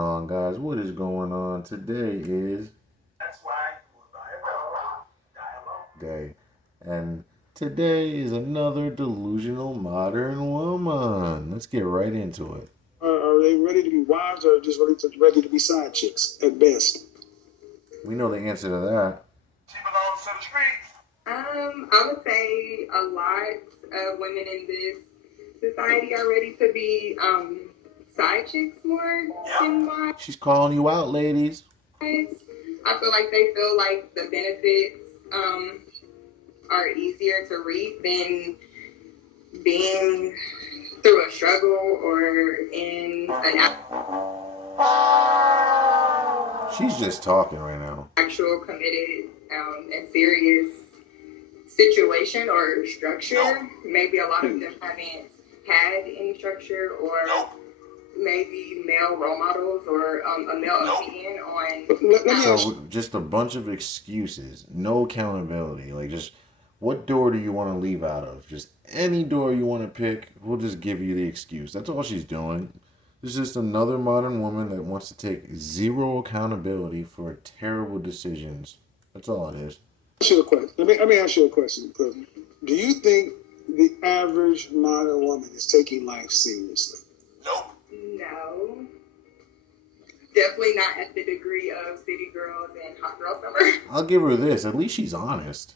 on, guys? What is going on? Today is day, and today is another delusional modern woman. Let's get right into it. Are they ready to be wives or just ready to be side chicks at best? We know the answer to that. She belongs to the streets. I would say a lot of women in this society are ready to be side chicks more than wives. She's calling you out, ladies. I feel like they feel like the benefits are easier to reap than being through a struggle or in an She's just talking right now. actual committed and serious situation or structure. Maybe a lot of them haven't had any structure or maybe male role models or a male opinion on. So just a bunch of excuses, no accountability. Like, just what door do you want to leave out of? Just any door you want to pick, we'll just give you the excuse. That's all she's doing. It's just another modern woman that wants to take zero accountability for terrible decisions. That's all it is. Ask you a question. Let me ask you a question. Do you think the average modern woman is taking life seriously? Nope. No. Definitely not at the degree of City Girls and Hot Girl Summer. I'll give her this. At least she's honest.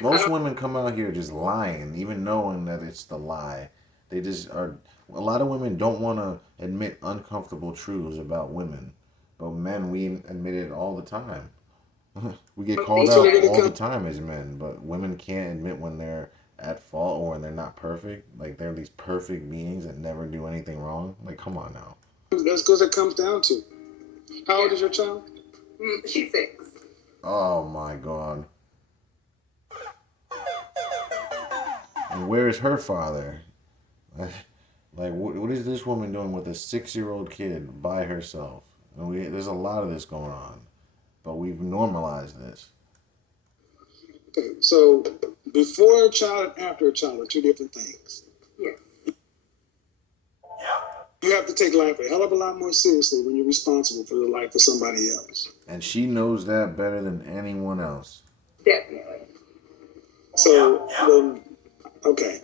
Most women come out here just lying, even knowing that it's the lie. They just are. A lot of women don't want to admit uncomfortable truths about women. But men, we admit it all the time. We get called out all the time as men, but women can't admit when they're at fault or when they're not perfect. Like, they're these perfect beings that never do anything wrong. Like, come on now. That's because it comes down to. How old is your child? She's 6. Oh my God. And where is her father? Like, what is this woman doing with a 6-year-old kid by herself? And there's a lot of this going on, but we've normalized this. Okay, so before a child and after a child are two different things. Yes. You have to take life a hell of a lot more seriously when you're responsible for the life of somebody else. And she knows that better than anyone else. Definitely. So, okay.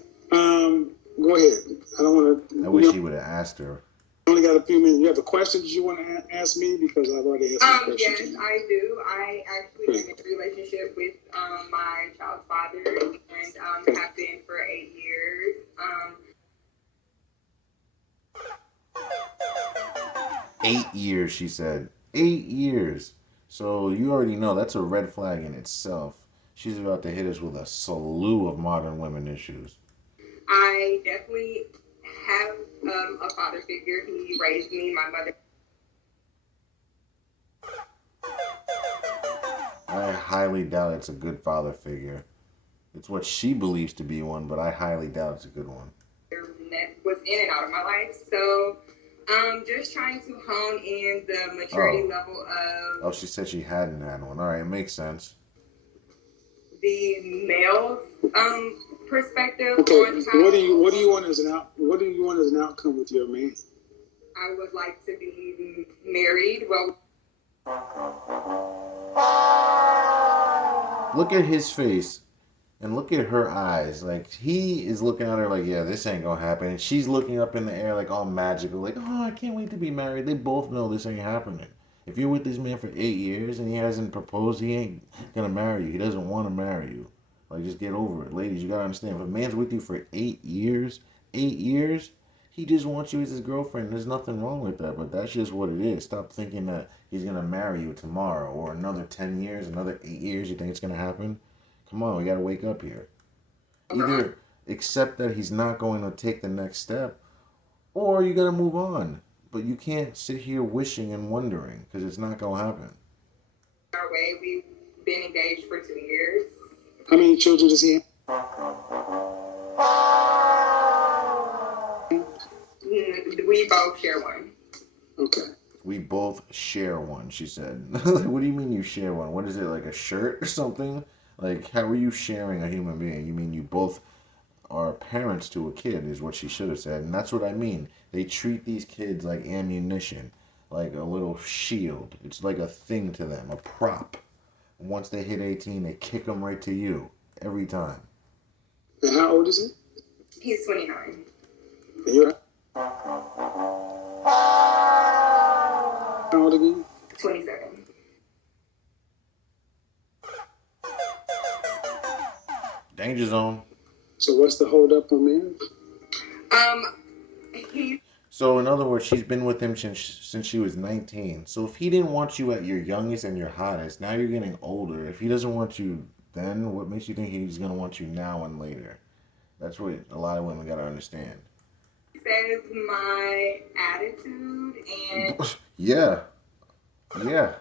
Go ahead. I don't want to. I wish he would have asked her. I only got a few minutes. You have a question that you want to ask me? Because I've already asked my question. Yes, I do. I actually am in a relationship with my child's father and have been for 8 years. 8 years, she said. 8 years. So you already know that's a red flag in itself. She's about to hit us with a slew of modern women issues. I definitely have a father figure. He raised me, my mother. I highly doubt it's a good father figure. It's what she believes to be one, but I highly doubt it's a good one. Was in and out of my life. So just trying to hone in the maturity level of. Oh, she said she hadn't had one. All right, it makes sense. The male's perspective. Okay, what do you want as an outcome with your man? I would like to be married. Well, look at his face and look at her eyes. Like, he is looking at her like, yeah, this ain't gonna happen. And she's looking up in the air like all magical, like, oh, I can't wait to be married. They both know this ain't happening. If you're with this man for 8 years and he hasn't proposed, he ain't gonna marry you. He doesn't want to marry you. Like, just get over it. Ladies, you gotta understand, if a man's with you for 8 years, he just wants you as his girlfriend. There's nothing wrong with that, but that's just what it is. Stop thinking that he's gonna marry you tomorrow or another 10 years, another 8 years. You think it's gonna happen? Come on, we gotta wake up here. Either accept that he's not going to take the next step, or you gotta move on. But you can't sit here wishing and wondering, because it's not gonna happen. our way, we've been engaged for 2 years. How many children does he have? We both share one. Okay. We both share one, she said. What do you mean you share one? What is it, like a shirt or something? Like, how are you sharing a human being? You mean you both are parents to a kid, is what she should have said. And that's what I mean. They treat these kids like ammunition, like a little shield. It's like a thing to them, a prop. Once they hit 18, they kick them right to you every time. And how old is he? He's 29. And you're how old again? 27. Danger zone. So what's the hold up on marriage? He So in other words, she's been with him since she was 19. So if he didn't want you at your youngest and your hottest, now you're getting older. If he doesn't want you then, what makes you think he's going to want you now and later? That's what a lot of women got to understand. says my attitude and Yeah. Yeah.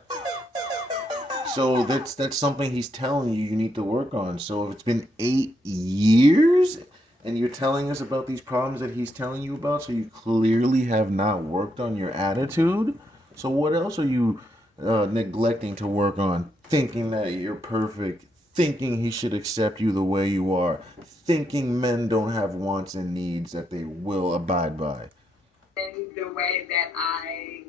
So that's something he's telling you need to work on. So if it's been 8 years and you're telling us about these problems that he's telling you about, so you clearly have not worked on your attitude. So what else are you neglecting to work on? Thinking that you're perfect, thinking he should accept you the way you are, thinking men don't have wants and needs that they will abide by. the way that I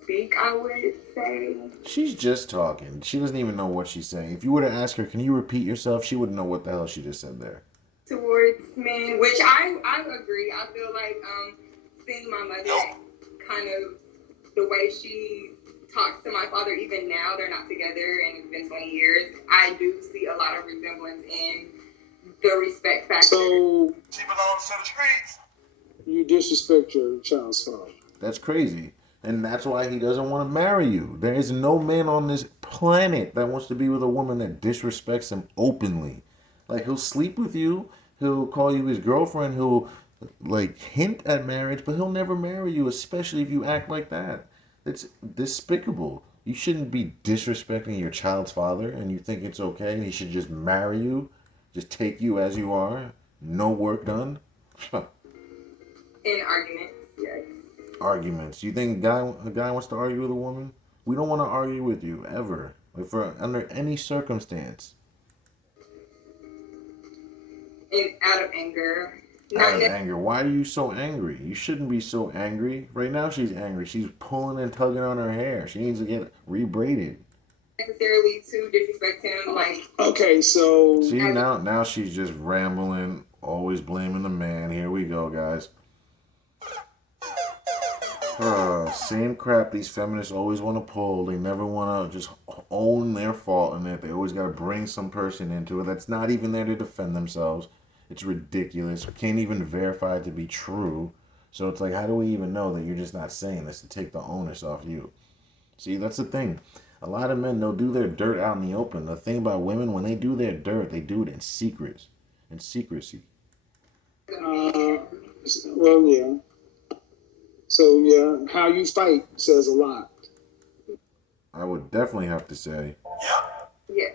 speak, I would say. She's just talking. She doesn't even know what she's saying. If you were to ask her, can you repeat yourself? She wouldn't know what the hell she just said there. Towards men, which I agree. I feel like seeing my mother kind of the way she talks to my father, even now they're not together and it's been 20 years, I do see a lot of resemblance in the respect factor. So She belongs to the streets. you disrespect your child's father. That's crazy. And that's why he doesn't want to marry you. There is no man on this planet that wants to be with a woman that disrespects him openly. Like, he'll sleep with you, he'll call you his girlfriend, he'll like hint at marriage, but he'll never marry you, especially if you act like that. It's despicable. You shouldn't be disrespecting your child's father and you think it's okay and he should just marry you, just take you as you are, no work done. In arguments, yes. Arguments. You think a guy wants to argue with a woman? We don't want to argue with you ever, like for under any circumstance. And out of anger. Out of anger. Why are you so angry? You shouldn't be so angry. Right now she's angry. She's pulling and tugging on her hair. She needs to get rebraided. Necessarily to disrespect him, like. Okay, so See, now she's just rambling, always blaming the man. Here we go, guys. Same crap these feminists always want to pull. They never want to just own their fault in it. They always got to bring some person into it that's not even there to defend themselves. It's ridiculous. We can't even verify it to be true. So it's like, how do we even know that you're just not saying this to take the onus off you? See, that's the thing. A lot of men, they'll do their dirt out in the open. The thing about women, when they do their dirt, they do it in secrets, in secrecy. well, yeah. So yeah, how you fight says a lot. I would definitely have to say, Yes.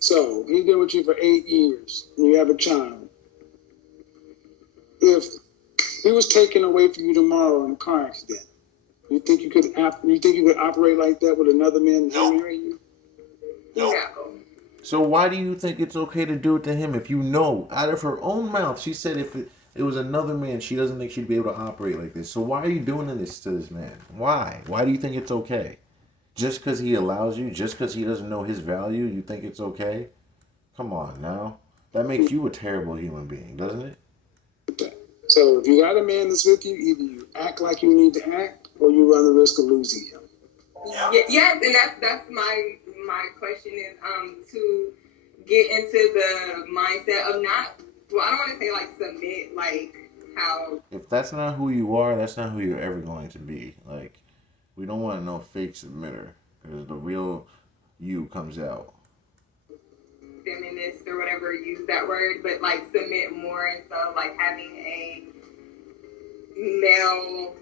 So he's been with you for 8 years, and you have a child. If he was taken away from you tomorrow in a car accident, you think you could operate like that with another man that marry you? No. so why do you think it's okay to do it to him if you know, out of her own mouth, she said if it was another man, she doesn't think she'd be able to operate like this. So why are you doing this to this man? Why? Why do you think it's okay? Just because he allows you? Just because he doesn't know his value, you think it's okay? Come on now. That makes you a terrible human being, doesn't it? So if you got a man that's with you, either you act like you need to act, or you run the risk of losing him. Yes, and that's my question is to get into the mindset of not. Well, I don't want to say like submit, like how. If that's not who you are, that's not who you're ever going to be. Like, we don't want no fake submitter, because the real you comes out. Feminist or whatever, use that word, but like submit more, and so like having a male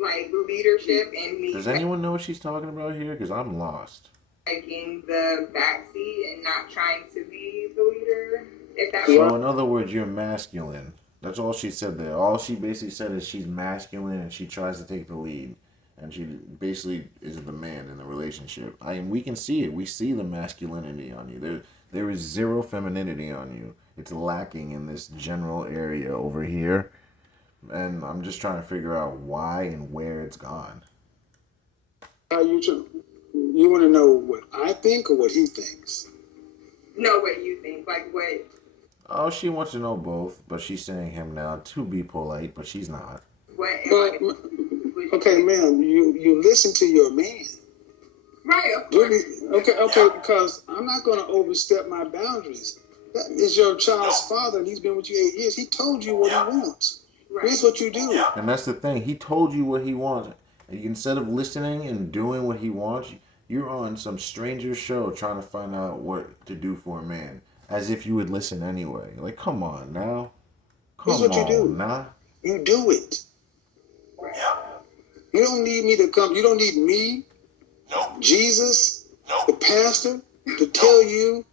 like leadership and me Does anyone know what she's talking about here? Because I'm lost. taking the backseat and not trying to be the leader. If that So makes in other words, you're masculine. That's all she said there. All she basically said is she's masculine and she tries to take the lead. And she basically is the man in the relationship. We can see it. We see the masculinity on you. There is zero femininity on you. It's lacking in this general area over here. And I'm just trying to figure out why and where it's gone. You want to know what I think or what he thinks? Know what you think, like what? Oh, she wants to know both, but she's saying him now to be polite, but she's not. What? But okay, ma'am, you listen to your man. Right, of course. Okay, because I'm not going to overstep my boundaries. That is your child's father, and he's been with you 8 years. He told you what he wants. Right. Here's what you do. And that's the thing. He told you what he wants. And instead of listening and doing what he wants, you're on some stranger show trying to find out what to do for a man. As if you would listen anyway. Like, come on now. Here's what you do. Nah. You do it. You don't need me to come. You don't need me, Jesus, the pastor, to tell you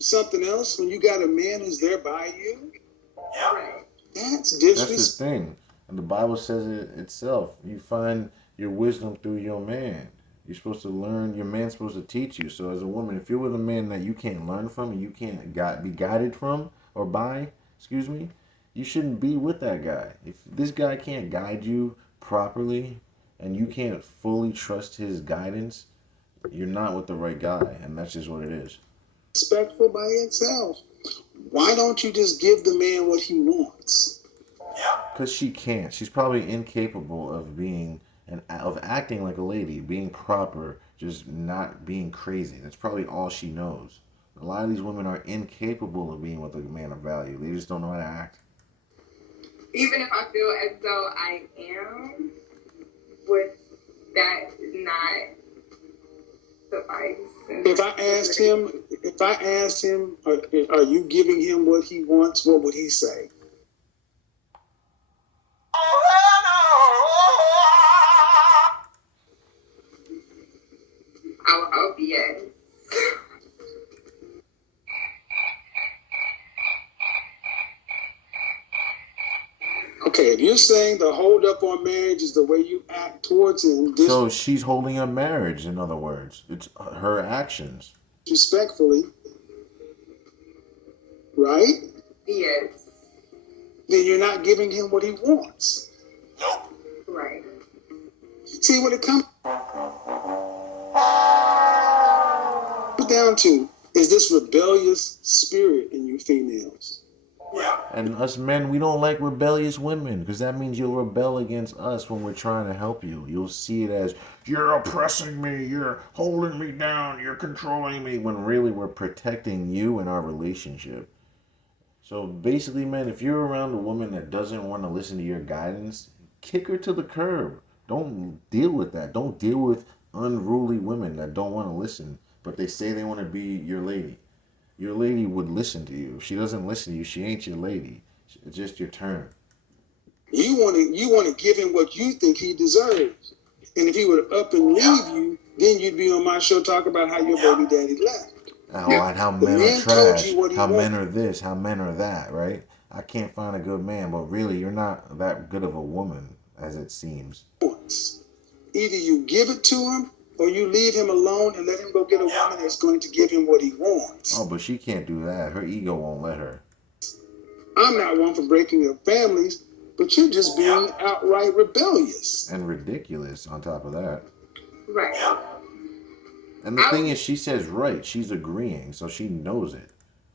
something else when you got a man who's there by you. Right. That's That's disrespect. the thing. And the Bible says it itself. You find your wisdom through your man. You're supposed to learn. Your man's supposed to teach you. So as a woman, if you're with a man that you can't learn from and you can't be guided from or by, you shouldn't be with that guy. If this guy can't guide you properly and you can't fully trust his guidance, you're not with the right guy. And that's just what it is. Respectful by itself. Why don't you just give the man what he wants? Because she can't. She's probably incapable of being of acting like a lady, being proper, just not being crazy. That's probably all she knows. A lot of these women are incapable of being with a man of value. They just don't know how to act. Even if I feel as though I am, would that not suffice? If I asked him, are you giving him what he wants? What would he say? I would hope yes. Okay, if you're saying the hold up on marriage is the way you act towards him, So she's holding up marriage, in other words. It's her actions. disrespectfully, right? Yes. Then you're not giving him what he wants. Right. See, when it comes down to is this rebellious spirit in you females. And us men, we don't like rebellious women because that means you'll rebel against us when we're trying to help you. You'll see it as, you're oppressing me, you're holding me down, you're controlling me, when really we're protecting you and our relationship. So basically, man, if you're around a woman that doesn't want to listen to your guidance, kick her to the curb. Don't deal with that. Don't deal with unruly women that don't want to listen, but they say they want to be your lady. Your lady would listen to you. If she doesn't listen to you, she ain't your lady. It's just your turn. You want to give him what you think he deserves. And if he would up and leave you, then you'd be on my show talking about how your baby daddy left. Oh, and how men are trash, how men are this, how men are that, right? I can't find a good man, but really, you're not that good of a woman, as it seems. Either you give it to him, or you leave him alone and let him go get a woman that's going to give him what he wants. Oh, but she can't do that. Her ego won't let her. I'm not one for breaking up families, but you're just being outright rebellious. And ridiculous on top of that. Right. And the thing is, she says right. She's agreeing, so she knows it.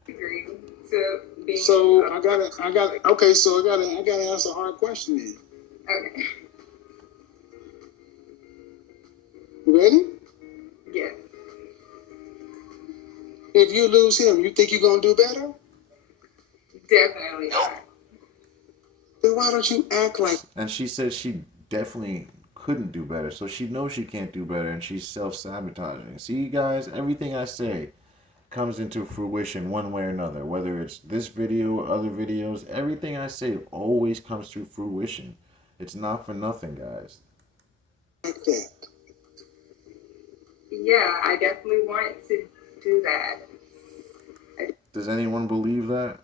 Agree to being. So I gotta ask a hard question then. Okay. You ready? Yes. If you lose him, you think you're gonna do better? Definitely not. Then why don't you act like? And she says she definitely couldn't do better, so she knows she can't do better, and she's self-sabotaging. See, guys, everything I say comes into fruition one way or another. Whether it's this video or other videos, everything I say always comes to fruition. It's not for nothing, guys. Like that. Yeah, I definitely want to do that. Does anyone believe that?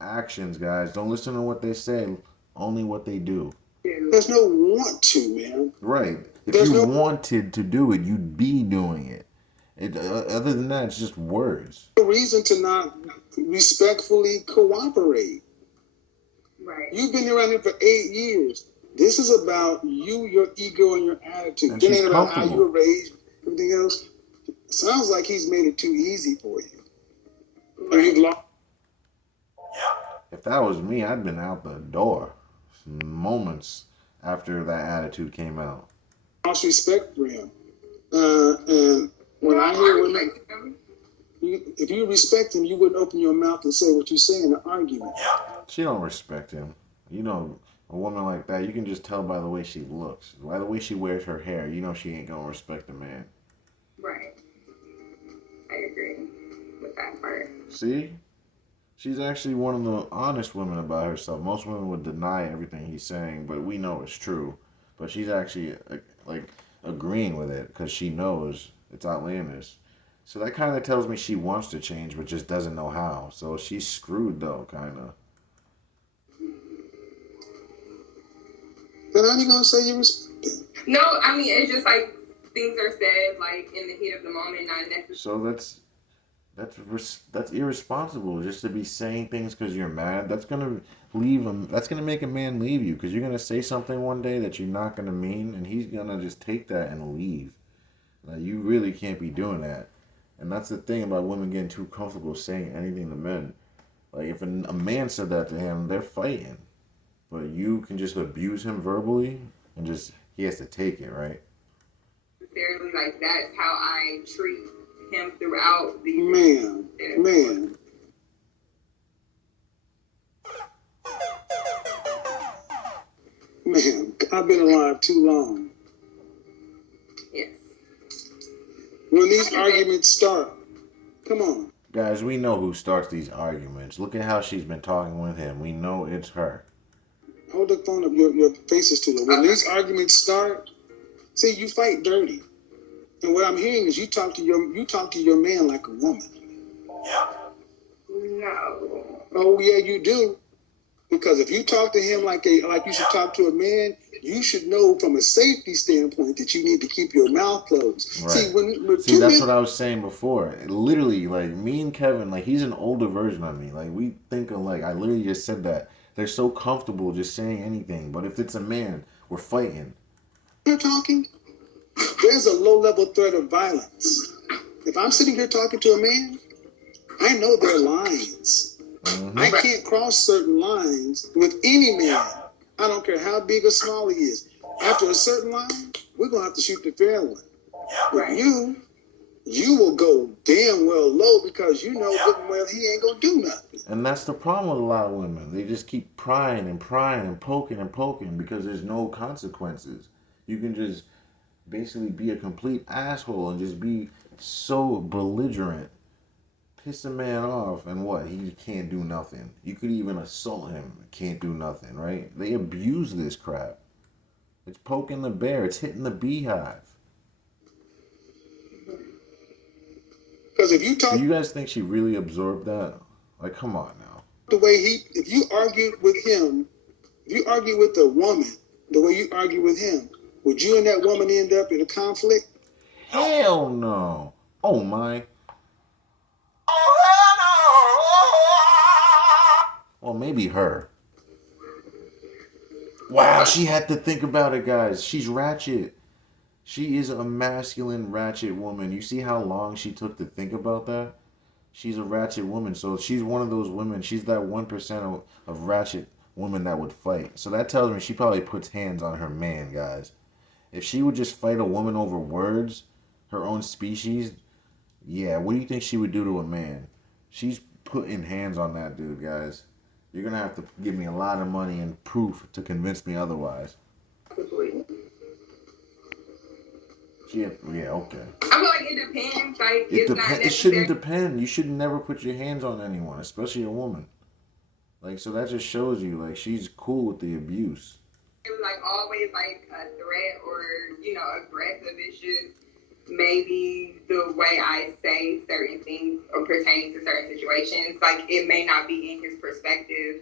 Actions, guys. Don't listen to what they say, only what they do. There's no want to, man. Right. If you wanted to do it, you'd be doing it. Other than that, it's just words. No reason to not respectfully cooperate. Right. You've been around here for 8 years. This is about you, your ego, and your attitude. And It she's ain't about how you comfortable. were raised, everything else. Sounds like he's made it too easy for you. And you've lost. If that was me, I'd been out the door moments after that attitude came out. Lost respect for him. And when I hear women, if you respect him, you wouldn't open your mouth and say what you say in an argument. She don't respect him. You know, a woman like that, you can just tell by the way she looks, by the way she wears her hair. You know she ain't gonna respect a man. Right. I agree with that part. See? She's actually one of the honest women about herself. Most women would deny everything he's saying, but we know it's true. But she's actually like agreeing with it because she knows it's outlandish. So that kind of tells me she wants to change, but just doesn't know how. So she's screwed though, kind of. Then how you gonna say you respect him? No, I mean, it's just like things are said like in the heat of the moment, not necessarily. So that's irresponsible just to be saying things because you're mad. That's gonna leave him. That's gonna make a man leave you because you're gonna say something one day that you're not gonna mean, and he's gonna just take that and leave. Like, you really can't be doing that. And that's the thing about women getting too comfortable saying anything to men. Like, if a man said that to him, they're fighting. But you can just abuse him verbally and just, he has to take it, right? Necessarily, like that's how I treat him throughout the Man. Man, I've been alive too long. Yes. When these arguments start, come on. Guys, we know who starts these arguments. Look at how she's been talking with him. We know it's her. Hold the phone up. Your face is to it. When these arguments start, see, you fight dirty. And what I'm hearing is you talk to your man like a woman. No. Oh yeah, you do. Because if you talk to him like you should talk to a man, you should know from a safety standpoint that you need to keep your mouth closed. Right. See, that's what I was saying before. Literally, like, me and Kevin, like, he's an older version of me. Like, we think alike. I literally just said that. They're so comfortable just saying anything. But if it's a man, we're fighting. You're talking, there's a low-level threat of violence. If I'm sitting here talking to a man, I know there are lines. Mm-hmm. I can't cross certain lines with any man. I don't care how big or small he is. After a certain line, we're going to have to shoot the fair one. But you will go damn well low because you know good and well he ain't going to do nothing. And that's the problem with a lot of women. They just keep prying and poking because there's no consequences. You can just basically be a complete asshole and just be so belligerent. Piss a man off and what? He can't do nothing. You could even assault him. Can't do nothing, right? They abuse this crap. It's poking the bear. It's hitting the beehive. Because if you talk... Do you guys think she really absorbed that? Like, come on now. The way if you argued with him, if you argue with a woman, the way you argue with him, would you and that woman end up in a conflict? Hell no. Oh my. Well, maybe her. Wow, she had to think about it, guys. She's ratchet. She is a masculine, ratchet woman. You see how long she took to think about that? She's a ratchet woman. So she's one of those women. She's that 1% of ratchet women that would fight. So that tells me she probably puts hands on her man, guys. If she would just fight a woman over words, her own species, yeah, what do you think she would do to a man? She's putting hands on that dude, guys. You're going to have to give me a lot of money and proof to convince me otherwise. Yeah, okay. I feel like it depends. Like, it's not necessary. It shouldn't depend. You should never put your hands on anyone, especially a woman. Like, so that just shows you, like, she's cool with the abuse. It was, like, always, like, a threat or, aggressive. It's just maybe the way I say certain things or pertaining to certain situations. Like, it may not be in his perspective.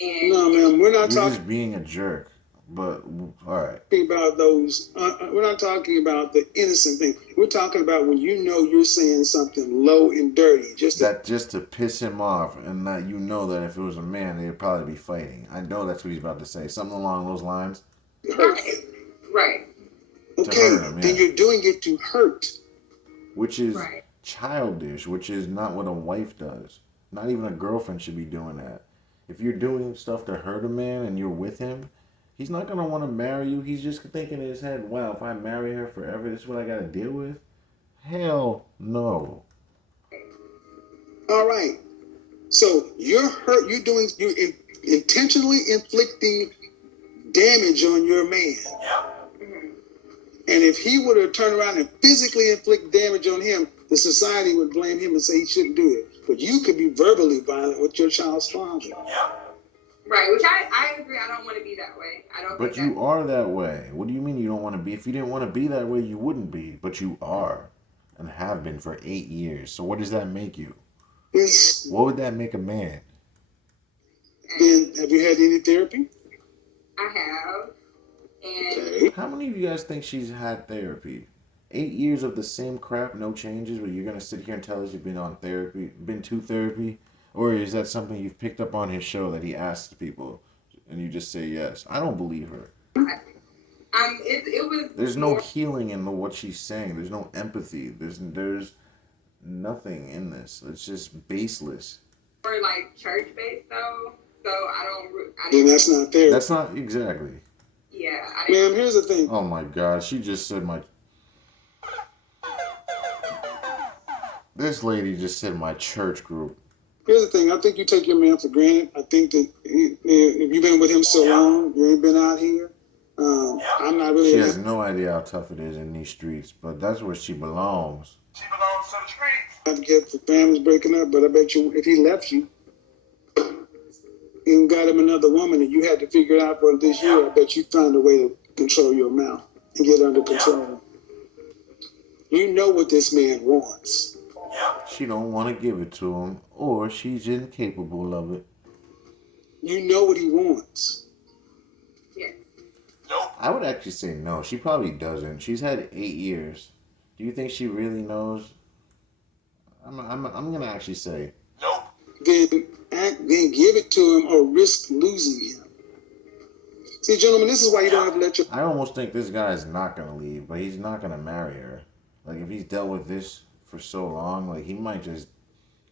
And no, man, we're not You're talking... just being a jerk. But all right, Talking about those, we're not talking about the innocent thing. We're talking about when you know you're saying something low and dirty, just to piss him off, and that you know that if it was a man, they'd probably be fighting. I know that's what he's about to say, something along those lines. to hurt. Right. Okay, hurt him, then yeah. you're doing it to hurt. Which is Right. childish, which is not what a wife does. Not even a girlfriend should be doing that. If you're doing stuff to hurt a man and you're with him, he's not gonna want to marry you. He's just thinking in his head, "Wow, if I marry her forever, this is what I gotta deal with." Hell no. All right. So you're hurt. You're intentionally inflicting damage on your man. And if he were to turn around and physically inflict damage on him, the society would blame him and say he shouldn't do it. But you could be verbally violent with your child's father. Right, which I agree. I don't want to be that way. I don't. But you are that way. What do you mean you don't want to be? If you didn't want to be that way, you wouldn't be. But you are, and have been for 8 years. So what does that make you? Yes. What would that make a man? Then have you had any therapy? I have, and Okay. How many of you guys think she's had therapy? 8 years of the same crap, no changes, but you're going to sit here and tell us you've been on therapy, been to therapy? Or is that something you've picked up on his show that he asks people and you just say yes? I don't believe her. it was. There's no healing in what she's saying. There's no empathy. There's nothing in this. It's just baseless. More like church based though, so I Then didn't. that's not therapy. That's not exactly. Yeah, I didn't. Ma'am, here's the thing. Oh my God, she just said my. This lady just said my church group. Here's the thing. I think you take your man for granted. I think that if you've been with him so long, you ain't been out here. I'm not really. She has no idea how tough it is in these streets, but that's where she belongs. She belongs to the streets. Not to get the families breaking up, but I bet you if he left you and got him another woman and you had to figure it out for this year, I bet you found a way to control your mouth and get under control. You know what this man wants. She don't want to give it to him, or she's incapable of it. You know what he wants. Yes. I would actually say no. She probably doesn't. She's had 8 years. Do you think she really knows? I'm gonna actually say Then give it to him or risk losing him. See, gentlemen, this is why you don't have to let your. I almost think this guy is not gonna leave, but he's not gonna marry her. Like if he's dealt with this for so long, like he might just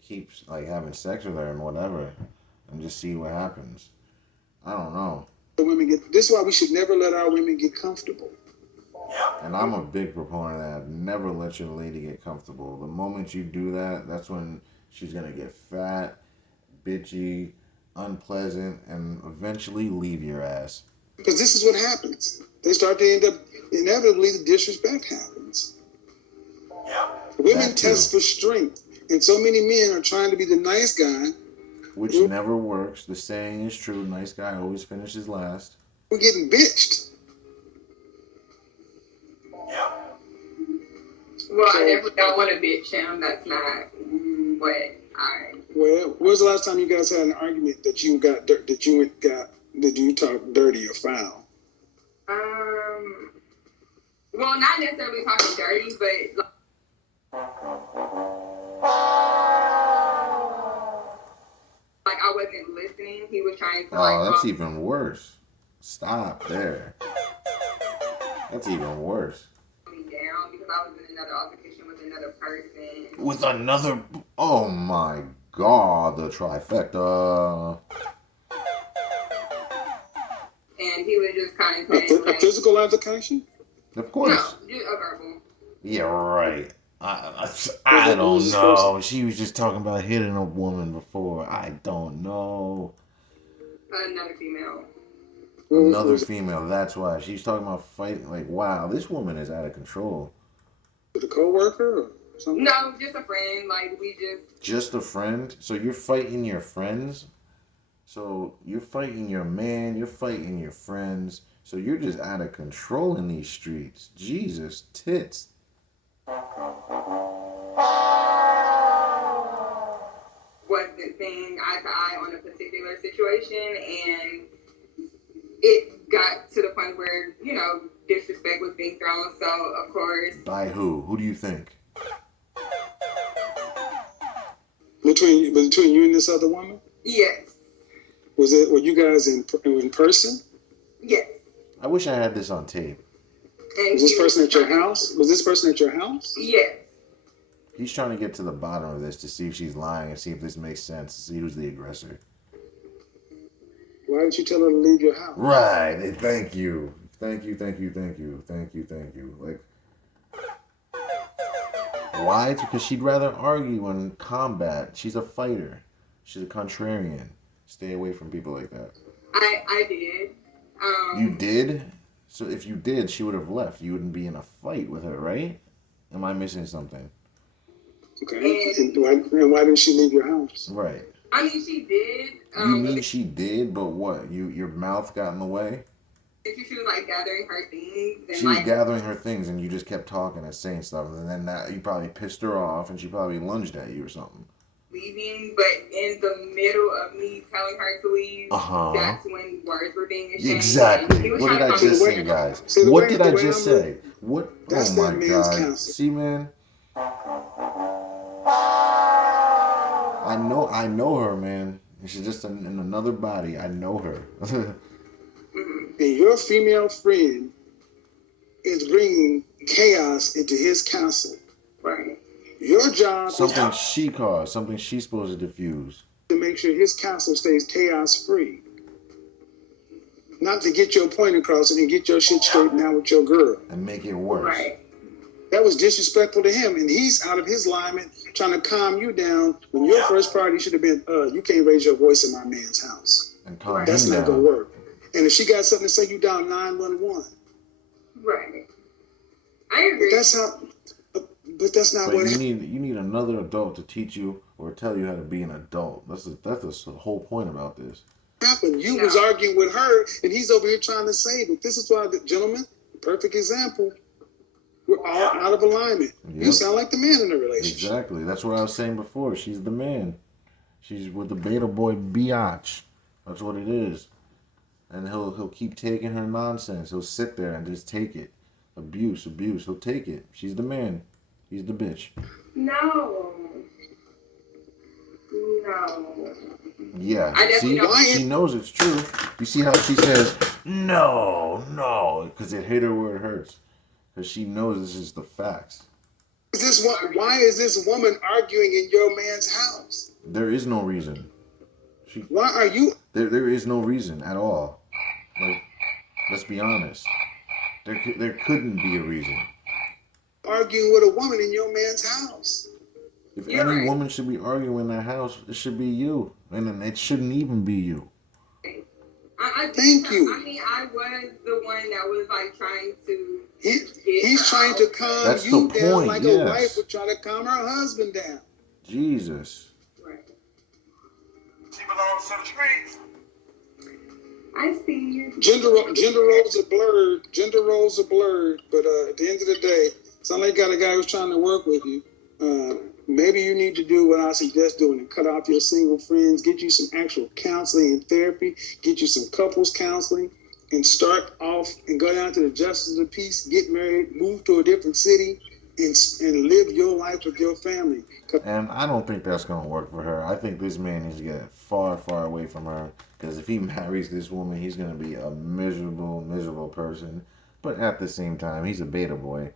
keep like having sex with her and whatever, and just see what happens. I don't know. Women get. This is why we should never let our women get comfortable. And I'm a big proponent of that. Never let your lady get comfortable. The moment you do that, that's when she's gonna get fat, bitchy, unpleasant, and eventually leave your ass. Because this is what happens. They start to end up, inevitably, the disrespect happens. Women That too. test for strength. And so many men are trying to be the nice guy. Which never works. The saying is true. Nice guy always finishes last. We're getting bitched. Well, I definitely don't want to bitch him. That's not what I. Well, when was the last time you guys had an argument that you got that you talked dirty or foul? Well, not necessarily talking dirty, but like I wasn't listening. He was trying to like. Oh, that's even worse. Stop there. That's even worse. Me down because I was in another altercation with another person. With another. Oh my God, the trifecta. And he was just kind of A saying like, physical altercation? Of no, course. just a verbal. Yeah, right. I don't know. She was just talking about hitting a woman before. I don't know. Another female. Another female. That's why she's talking about fighting. Like, wow, this woman is out of control. With a coworker or something? No, just a friend. Like we Just a friend. So you're fighting your friends. So you're fighting your man. You're fighting your friends. So you're just out of control in these streets. Jesus tits. wasn't seeing eye to eye on a particular situation, and it got to the point where, you know, disrespect was being thrown. So, of course, By who? Who do you think? Between you and this other woman? yes, Were you guys in person? yes. I wish I had this on tape. And Was this he person at your trying- house? Was this person at your house? Yes. He's trying to get to the bottom of this to see if she's lying and see if this makes sense, to see who's the aggressor. Why didn't you tell her to leave your house? Right. Thank you. Thank you. Like, why? It's because she'd rather argue and combat. She's a fighter. She's a contrarian. Stay away from people like that. I did. You did? So if you did, she would have left. You wouldn't be in a fight with her, right? Am I missing something? Okay. And why didn't she leave your house? Right. I mean, she did. You mean she did, but what? Your mouth got in the way? She was like gathering her things. And She was like, gathering her things, and you just kept talking and saying stuff, and then that you probably pissed her off, and she probably lunged at you or something. leaving, but in the middle of me telling her to leave, that's when words were being exchanged. Exactly. He was What did trying I to just the say, way- guys? see, the What way- did the I way just I'm say? What? That's Oh my that man's God! counsel. See, man. I know her, man. She's just in another body. I know her. And your female friend is bringing chaos into his castle. Right. Your job Something she caused. Something she's supposed to diffuse. to make sure his castle stays chaos free. Not to get your point across and get your shit straightened out with your girl. And make it worse. Right. That was disrespectful to him, and he's out of his alignment trying to calm you down when your first priority should have been, you can't raise your voice in my man's house. And calm That's him not gonna down. work. And if she got something to say, you down 911. Right. I agree. But that's how. But that's not But what you happened. need another adult to teach you or tell you how to be an adult. That's the whole point about this. You was arguing with her, and he's over here trying to save it. This is why, gentlemen, perfect example. We're all out of alignment. You Yep. sound like the man in the relationship. Exactly. That's what I was saying before. She's the man. She's with the beta boy biatch. That's what it is. And he'll keep taking her nonsense. He'll sit there and just take it. Abuse. He'll take it. She's the man. He's the bitch. No. Yeah. I definitely See, don't. she knows it's true. You see how she says no, because it hit her where it hurts. Because she knows this is the facts. Why is this woman arguing in your man's house? There is no reason. Why are you There is no reason at all. Like, let's be honest. There couldn't be a reason. arguing with a woman in your man's house? If You're any right. woman should be arguing in that house, it should be you. And then it shouldn't even be you. Thank you. I mean, I was the one that was like trying to. He's trying to calm That's you the down point, like yes. a wife would try to calm her husband down. Jesus. Right. She belongs to the streets. I see you. Gender roles are blurred. Gender roles are blurred. But at the end of the day, somebody got a guy who's trying to work with you. Maybe you need to do what I suggest doing and cut off your single friends, get you some actual counseling and therapy, get you some couples counseling, and start off and go down to the justice of the peace, get married, move to a different city, and live your life with your family. And I don't think that's going to work for her. I think this man needs to get far, far away from her. Because if he marries this woman, he's going to be a miserable, miserable person. But at the same time, he's a beta boy.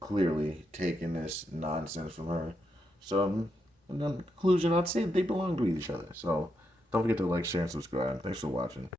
Clearly taking this nonsense from her. So, in conclusion, I'd say they belong to each other. So, don't forget to like, share, and subscribe. Thanks for watching.